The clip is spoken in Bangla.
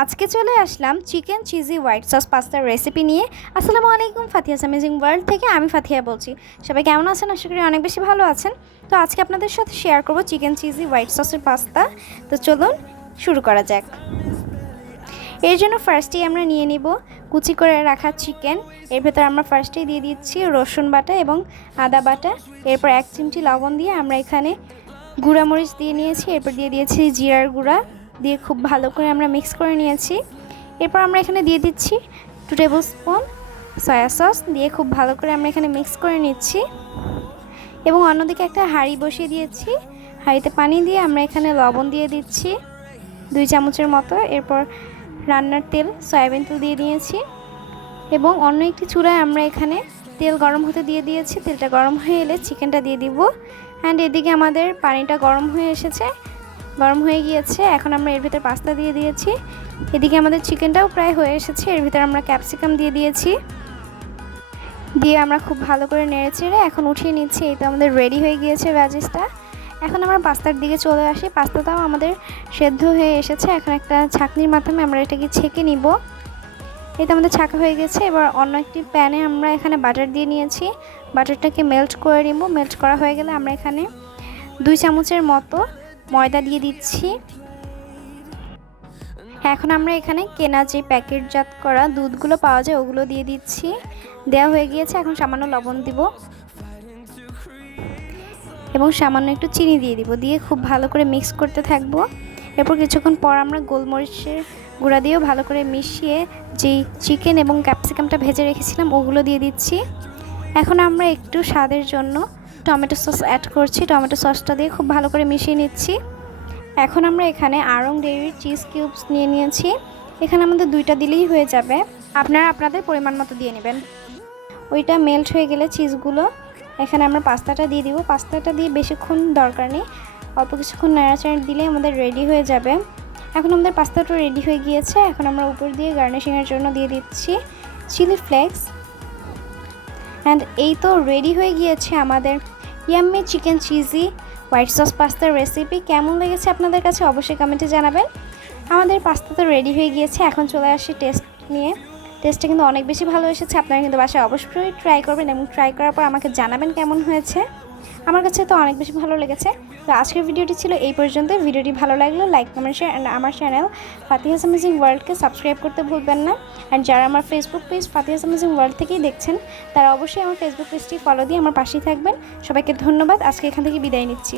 আজকে চলে আসলাম চিকেন চিজি হোয়াইট সস পাস্তার রেসিপি নিয়ে। আসসালামু আলাইকুম, ফাতিহাস অ্যামেজিং ওয়ার্ল্ড থেকে আমি ফাতিহা বলছি। সবাই কেমন আছেন? আশা করি অনেক বেশি ভালো আছেন। তো আজকে আপনাদের সাথে শেয়ার করব চিকেন চিজি হোয়াইট সসের পাস্তা। তো চলুন শুরু করা যাক। এর জন্য ফার্স্টেই আমরা নিয়ে নিব কুচি করে রাখা চিকেন। এর ভেতর আমরা ফার্স্টেই দিয়ে দিচ্ছি রসুন বাটা এবং আদা বাটা। এরপর 1 চিমটি লবণ দিয়ে আমরা এখানে গুঁড়ামরিচ দিয়ে নিয়েছি। এরপর দিয়ে দিয়েছি জিরার গুঁড়া দিয়ে খুব ভালো করে আমরা মিক্স করে নিয়েছি। এরপর আমরা এখানে দিয়ে দিচ্ছি 2 টেবিল স্পুন সয়া সস দিয়ে খুব ভালো করে আমরা এখানে মিক্স করে নিচ্ছি। এবং অন্যদিকে একটা হাঁড়ি বসিয়ে দিয়েছি। হাঁড়িতে পানি দিয়ে আমরা এখানে লবণ দিয়ে দিচ্ছি 2 চামচের মতো। এরপর রান্নার তেল সয়াবিন তেল দিয়ে নিয়েছি এবং অন্য একটি চুলায় আমরা এখানে তেল গরম হতে দিয়ে দিয়েছি। তেলটা গরম হয়ে এলে চিকেনটা দিয়ে দিব। অ্যান্ড এদিকে আমাদের পানিটা গরম হয়ে গিয়েছে। এখন আমরা এর ভিতর পাস্তা দিয়ে দিয়েছি। এদিকে আমাদের চিকেনটাও প্রায় হয়ে এসেছে। এর ভিতর আমরা ক্যাপসিকাম দিয়ে দিয়েছি। দিয়ে আমরা খুব ভালো করে নেড়েচেড়ে এখন উঠিয়ে নিচ্ছি। এই তো আমাদের রেডি হয়ে গিয়েছে ভেজিসটা। এখন আমরা পাস্তার দিকে চলে আসি। পাস্তাটাও আমাদের সেদ্ধ হয়ে এসেছে। এখন একটা ছাঁকনির মাধ্যমে আমরা এটাকে ছেঁকে নিব। এই তো আমাদের ছাঁকা হয়ে গেছে। এবার অন্য একটি প্যানে আমরা এখানে বাটার দিয়ে নিয়েছি। বাটারটাকে মেল্ট করে নিব। মেল্ট করা হয়ে গেলে আমরা এখানে 2 চামচের মতো ময়দা দিয়ে দিচ্ছি। এখন আমরা এখানে কেনা যে প্যাকেটজাত করা দুধগুলো পাওয়া যায় ওগুলো দিয়ে দিচ্ছি। দেওয়া হয়ে গিয়েছে। এখন সামান্য লবণ দিব এবং সামান্য একটু চিনি দিয়ে দিব। দিয়ে খুব ভালো করে মিক্স করতে থাকবো। এরপর কিছুক্ষণ পর আমরা গোলমরিচের গুঁড়া দিয়েও ভালো করে মিশিয়ে যেই চিকেন এবং ক্যাপসিকামটা ভেজে রেখেছিলাম ওগুলো দিয়ে দিচ্ছি। এখন আমরা একটু স্বাদের জন্য টমেটো সস অ্যাড করছি। টমেটো সসটা দিয়ে খুব ভালো করে মিশিয়ে নিচ্ছি। এখন আমরা এখানে আড়ং ডেইরির চিজ কিউবস নিয়ে নিয়েছি। এখানে আমাদের 2টা দিলেই হয়ে যাবে। আপনারা আপনাদের পরিমাণ মতো দিয়ে নেবেন। ওইটা মেল্ট হয়ে গেলে চিজগুলো এখানে আমরা পাস্তাটা দিয়ে দিব। পাস্তাটা দিয়ে বেশিক্ষণ দরকার নেই, অল্প কিছুক্ষণ নাড়াচাড়া দিলে আমাদের রেডি হয়ে যাবে। এখন আমাদের পাস্তাটা রেডি হয়ে গিয়েছে। এখন আমরা উপর দিয়ে গার্নিশিংয়ের জন্য দিয়ে দিচ্ছি চিলি ফ্লেক্স। অ্যান্ড এই তো রেডি হয়ে গিয়েছে আমাদের yummy chicken cheesy white sauce পাস্তার রেসিপি। কেমন লেগেছে আপনাদের কাছে অবশ্যই কমেন্টে জানাবেন। আমাদের পাস্তা তো রেডি হয়ে গিয়েছে। এখন চলে আসি টেস্ট নিয়ে। টেস্টটা কিন্তু অনেক বেশি ভালো এসেছে। আপনারা কিন্তু বাসায় অবশ্যই ট্রাই করবেন এবং ট্রাই করার পর আমাকে জানাবেন কেমন হয়েছে। আমার কাছে তো অনেক বেশি ভালো লেগেছে। তো আজকের ভিডিওটি ছিল এই পর্যন্ত। ভিডিওটি ভালো লাগলে লাইক কমেন্ট শেয়ার অ্যান্ড আমার চ্যানেল ফাতিহাস অ্যামেজিং ওয়ার্ল্ডকে সাবস্ক্রাইব করতে ভুলবেন না। অ্যান্ড যারা আমার ফেসবুক পেজ ফাতিহাস অ্যামেজিং ওয়ার্ল্ড থেকেই দেখছেন তারা অবশ্যই আমার ফেসবুক পেজটি ফলো দিয়ে আমার পাশেই থাকবেন। সবাইকে ধন্যবাদ। আজকে এখান থেকে বিদায় নিচ্ছি।